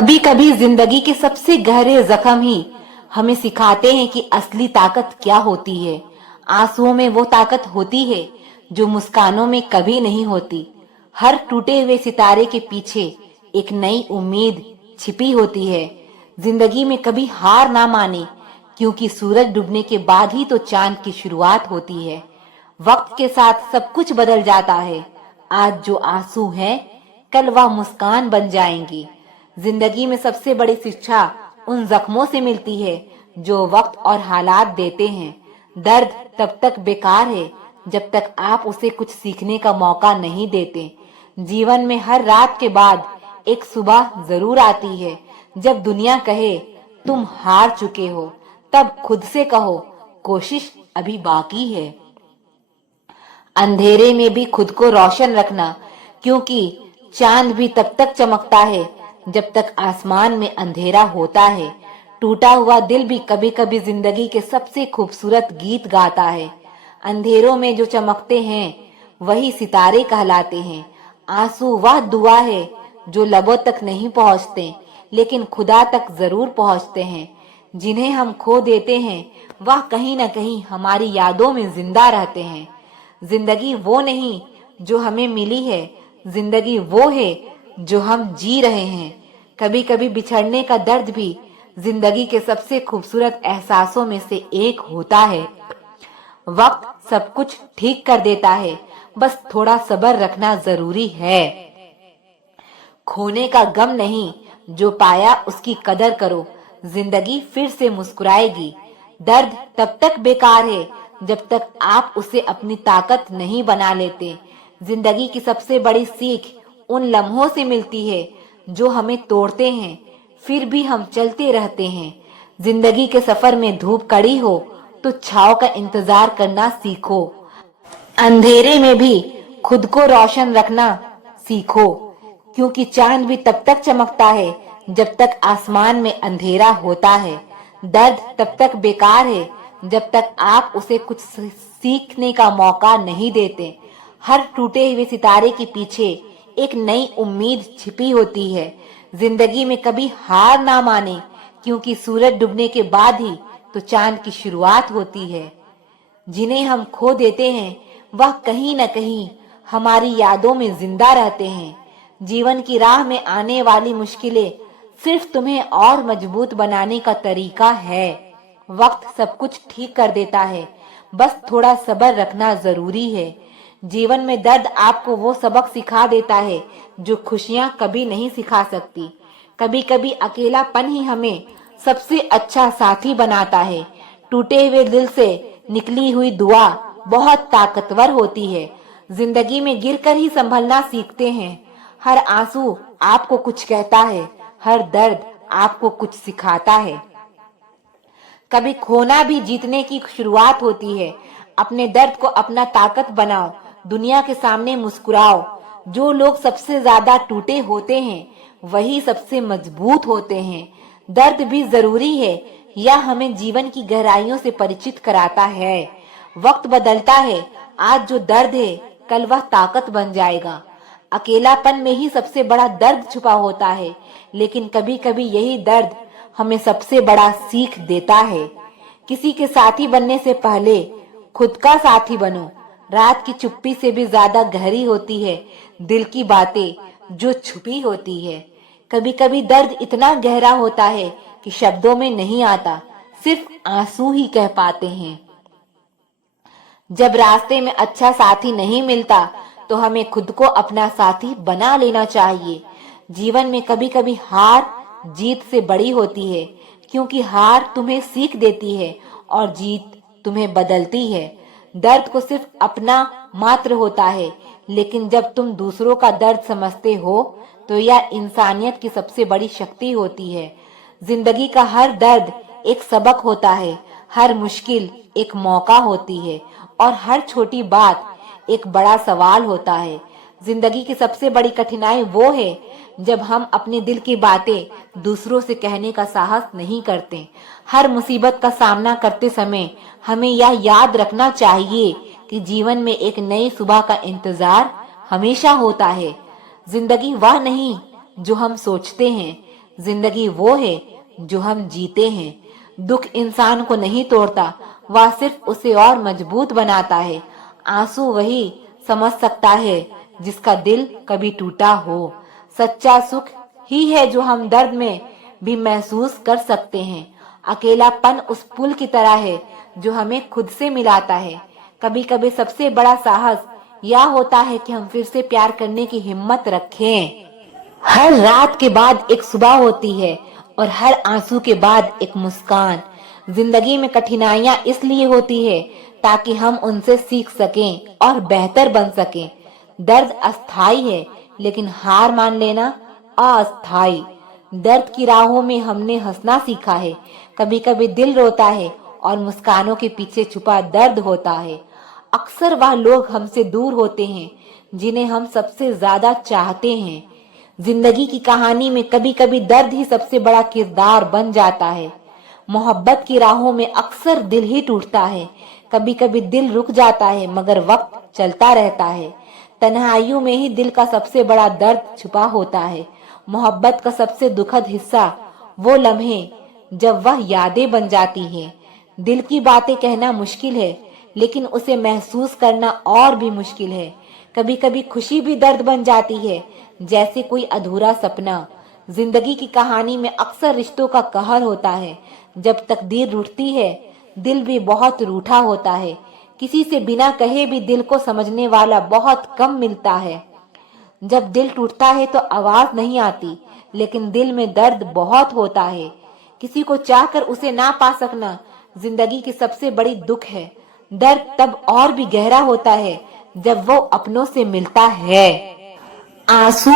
कभी कभी जिंदगी के सबसे गहरे जख्म ही हमें सिखाते हैं कि असली ताकत क्या होती है। आंसुओं में वो ताकत होती है जो मुस्कानों में कभी नहीं होती। हर टूटे हुए सितारे के पीछे एक नई उम्मीद छिपी होती है। जिंदगी में कभी हार ना माने, क्योंकि सूरज डूबने के बाद ही तो चांद की शुरुआत होती है। वक्त के साथ सब कुछ बदल जाता है। आज जो आंसू हैं, कल वह मुस्कान बन जाएंगी। जिंदगी में सबसे बड़ी शिक्षा उन जख्मों से मिलती है जो वक्त और हालात देते हैं। दर्द तब तक बेकार है जब तक आप उसे कुछ सीखने का मौका नहीं देते। जीवन में हर रात के बाद एक सुबह जरूर आती है। जब दुनिया कहे तुम हार चुके हो, तब खुद से कहो कोशिश अभी बाकी है। अंधेरे में भी खुद को रोशन रखना, क्योंकि चांद भी तब तक चमकता है जब तक आसमान में अंधेरा होता है। टूटा हुआ दिल भी कभी कभी जिंदगी के सबसे खूबसूरत गीत गाता है। अंधेरों में जो चमकते हैं वही सितारे कहलाते हैं। आंसू वह दुआ है जो लबों तक नहीं पहुंचते, लेकिन खुदा तक जरूर पहुंचते हैं। जिन्हें हम खो देते हैं वह कहीं न कहीं हमारी यादों में जिंदा रहते हैं। जिंदगी वो नहीं जो हमें मिली है, जिंदगी वो है जो हम जी रहे हैं। कभी कभी बिछड़ने का दर्द भी जिंदगी के सबसे खूबसूरत एहसासों में से एक होता है। वक्त सब कुछ ठीक कर देता है, बस थोड़ा सब्र रखना जरूरी है। खोने का गम नहीं, जो पाया उसकी कदर करो, जिंदगी फिर से मुस्कुराएगी। दर्द तब तक बेकार है जब तक आप उसे अपनी ताकत नहीं बना लेते। जिंदगी की सबसे बड़ी सीख उन लम्हों से मिलती है जो हमें तोड़ते हैं, फिर भी हम चलते रहते हैं। जिंदगी के सफर में धूप कड़ी हो तो छांव का इंतजार करना सीखो। अंधेरे में भी खुद को रोशन रखना सीखो, क्योंकि चांद भी तब तक चमकता है जब तक आसमान में अंधेरा होता है। दर्द तब तक बेकार है जब तक आप उसे कुछ सीखने का मौका नहीं देते। हर टूटे हुए सितारे के पीछे एक नई उम्मीद छिपी होती है। जिंदगी में कभी हार ना माने, क्योंकि सूरज डूबने के बाद ही तो चांद की शुरुआत होती है। जिन्हें हम खो देते हैं वह कहीं न कहीं हमारी यादों में जिंदा रहते हैं। जीवन की राह में आने वाली मुश्किलें सिर्फ तुम्हें और मजबूत बनाने का तरीका है। वक्त सब कुछ ठीक कर देता है, बस थोड़ा सब्र रखना जरूरी है। जीवन में दर्द आपको वो सबक सिखा देता है जो खुशियां कभी नहीं सिखा सकती। कभी कभी अकेलापन ही हमें सबसे अच्छा साथी बनाता है। टूटे हुए दिल से निकली हुई दुआ बहुत ताकतवर होती है। जिंदगी में गिरकर ही संभलना सीखते हैं। हर आंसू आपको कुछ कहता है, हर दर्द आपको कुछ सिखाता है। कभी खोना भी जीतने की शुरुआत होती है। अपने दर्द को अपना ताकत बनाओ, दुनिया के सामने मुस्कुराओ। जो लोग सबसे ज्यादा टूटे होते हैं वही सबसे मजबूत होते हैं। दर्द भी जरूरी है, यह हमें जीवन की गहराइयों से परिचित कराता है। वक्त बदलता है, आज जो दर्द है कल वह ताकत बन जाएगा। अकेलापन में ही सबसे बड़ा दर्द छुपा होता है, लेकिन कभी कभी यही दर्द हमें सबसे बड़ा सीख देता है। किसी के साथी बनने से पहले खुद का साथी बनो। रात की चुप्पी से भी ज्यादा गहरी होती है दिल की बातें जो छुपी होती है। कभी कभी दर्द इतना गहरा होता है कि शब्दों में नहीं आता, सिर्फ आंसू ही कह पाते हैं। जब रास्ते में अच्छा साथी नहीं मिलता तो हमें खुद को अपना साथी बना लेना चाहिए। जीवन में कभी कभी हार जीत से बड़ी होती है, क्योंकि हार तुम्हें सीख देती है और जीत तुम्हें बदलती है। दर्द को सिर्फ अपना मात्र होता है, लेकिन जब तुम दूसरों का दर्द समझते हो तो यह इंसानियत की सबसे बड़ी शक्ति होती है। जिंदगी का हर दर्द एक सबक होता है, हर मुश्किल एक मौका होती है और हर छोटी बात एक बड़ा सवाल होता है। जिंदगी की सबसे बड़ी कठिनाई वो है जब हम अपने दिल की बातें दूसरों से कहने का साहस नहीं करते। हर मुसीबत का सामना करते समय हमें यह याद रखना चाहिए कि जीवन में एक नई सुबह का इंतजार हमेशा होता है। जिंदगी वह नहीं जो हम सोचते हैं, जिंदगी वो है जो हम जीते हैं। दुख इंसान को नहीं तोड़ता, वह सिर्फ उसे और मजबूत बनाता है। आंसू वही समझ सकता है जिसका दिल कभी टूटा हो। सच्चा सुख ही है जो हम दर्द में भी महसूस कर सकते हैं। अकेलापन उस पुल की तरह है जो हमें खुद से मिलाता है। कभी कभी सबसे बड़ा साहस यह होता है कि हम फिर से प्यार करने की हिम्मत रखें। हर रात के बाद एक सुबह होती है और हर आंसू के बाद एक मुस्कान। जिंदगी में कठिनाइयां इसलिए होती है ताकि हम उनसे सीख सकें और बेहतर बन सकें। दर्द अस्थाई है लेकिन हार मान लेना अस्थाई। दर्द की राहों में हमने हंसना सीखा है। कभी कभी दिल रोता है और मुस्कानों के पीछे छुपा दर्द होता है। अक्सर वह लोग हमसे दूर होते हैं जिन्हें हम सबसे ज्यादा चाहते हैं। जिंदगी की कहानी में कभी कभी दर्द ही सबसे बड़ा किरदार बन जाता है। मोहब्बत की राहों में अक्सर दिल ही टूटता है। कभी कभी दिल रुक जाता है मगर वक्त चलता रहता है। तन्हाइयों में ही दिल का सबसे बड़ा दर्द छुपा होता है। मोहब्बत का सबसे दुखद हिस्सा वो लम्हे जब वह यादें बन जाती हैं। दिल की बातें कहना मुश्किल है लेकिन उसे महसूस करना और भी मुश्किल है। कभी कभी खुशी भी दर्द बन जाती है, जैसे कोई अधूरा सपना। जिंदगी की कहानी में अक्सर रिश्तों का कहर होता है। जब तकदीर रूठती है दिल भी बहुत रूठा होता है। किसी से बिना कहे भी दिल को समझने वाला बहुत कम मिलता है। जब दिल टूटता है तो आवाज नहीं आती लेकिन दिल में दर्द बहुत होता है। किसी को चाहकर उसे ना पा सकना जिंदगी की सबसे बड़ी दुख है। दर्द तब और भी गहरा होता है जब वो अपनों से मिलता है। आंसू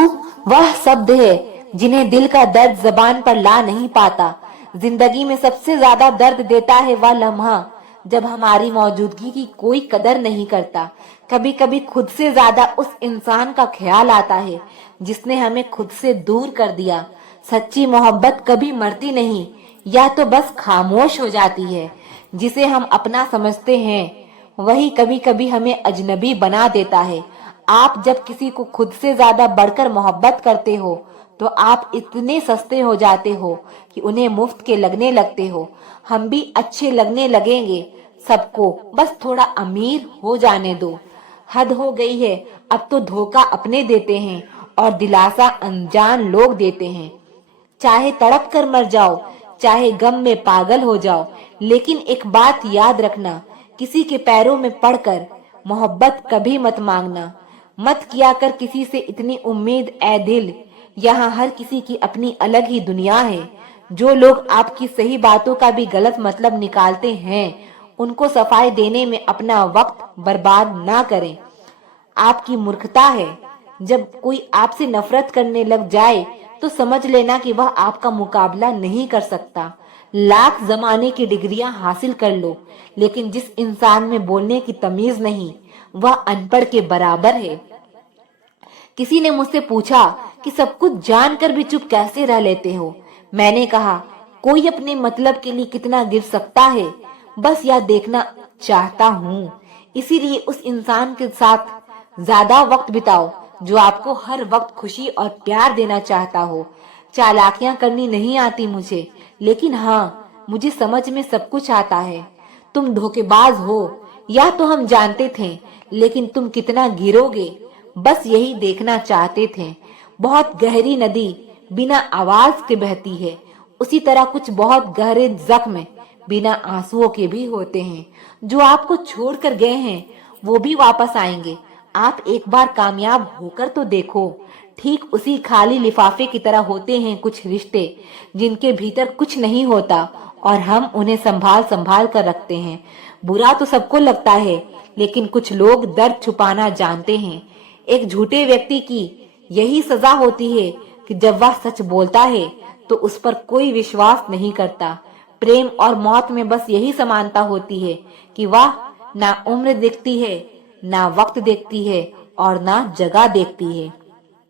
वह शब्द है जिन्हें दिल का दर्द जबान पर ला नहीं पाता। जिंदगी में सबसे ज्यादा दर्द देता है वह लम्हा जब हमारी मौजूदगी की कोई कदर नहीं करता। कभी कभी खुद से ज्यादा उस इंसान का ख्याल आता है जिसने हमें खुद से दूर कर दिया। सच्ची मोहब्बत कभी मरती नहीं, या तो बस खामोश हो जाती है। जिसे हम अपना समझते हैं वही कभी कभी हमें अजनबी बना देता है। आप जब किसी को खुद से ज्यादा बढ़कर मोहब्बत करते हो तो आप इतने सस्ते हो जाते हो कि उन्हें मुफ्त के लगने लगते हो। हम भी अच्छे लगने लगेंगे सबको, बस थोड़ा अमीर हो जाने दो। हद हो गई है, अब तो धोखा अपने देते हैं और दिलासा अनजान लोग देते हैं। चाहे तड़प कर मर जाओ, चाहे गम में पागल हो जाओ, लेकिन एक बात याद रखना, किसी के पैरों में पड़कर मोहब्बत कभी मत मांगना। मत किया कर किसी से इतनी उम्मीद ए दिल, यहाँ हर किसी की अपनी अलग ही दुनिया है। जो लोग आपकी सही बातों का भी गलत मतलब निकालते हैं उनको सफाई देने में अपना वक्त बर्बाद ना करें। आपकी मूर्खता है। जब कोई आपसे नफरत करने लग जाए तो समझ लेना कि वह आपका मुकाबला नहीं कर सकता। लाख जमाने की डिग्रियां हासिल कर लो लेकिन जिस इंसान में बोलने की तमीज नहीं वह अनपढ़ के बराबर है। किसी ने मुझसे पूछा कि सब कुछ जानकर भी चुप कैसे रह लेते हो। मैंने कहा, कोई अपने मतलब के लिए कितना गिर सकता है, बस यह देखना चाहता हूँ। इसीलिए उस इंसान के साथ ज्यादा वक्त बिताओ जो आपको हर वक्त खुशी और प्यार देना चाहता हो। चालाकियां करनी नहीं आती मुझे, लेकिन हाँ, मुझे समझ में सब कुछ आता है। तुम धोखेबाज हो या तो हम जानते थे, लेकिन तुम कितना गिरोगे बस यही देखना चाहते थे। बहुत गहरी नदी बिना आवाज के बहती है, उसी तरह कुछ बहुत गहरे जख्म बिना आंसुओं के भी होते हैं। जो आपको छोड़कर गए हैं वो भी वापस आएंगे। आप एक बार कामयाब होकर तो देखो। ठीक उसी खाली लिफाफे की तरह होते हैं कुछ रिश्ते जिनके भीतर कुछ नहीं होता और हम उन्हें संभाल संभाल कर रखते हैं। बुरा तो सबको लगता है लेकिन कुछ लोग दर्द छुपाना जानते हैं। एक झूठे व्यक्ति की यही सजा होती है कि जब वह सच बोलता है तो उस पर कोई विश्वास नहीं करता। प्रेम और मौत में बस यही समानता होती है कि वह ना उम्र देखती है, ना वक्त देखती है और ना जगह देखती है।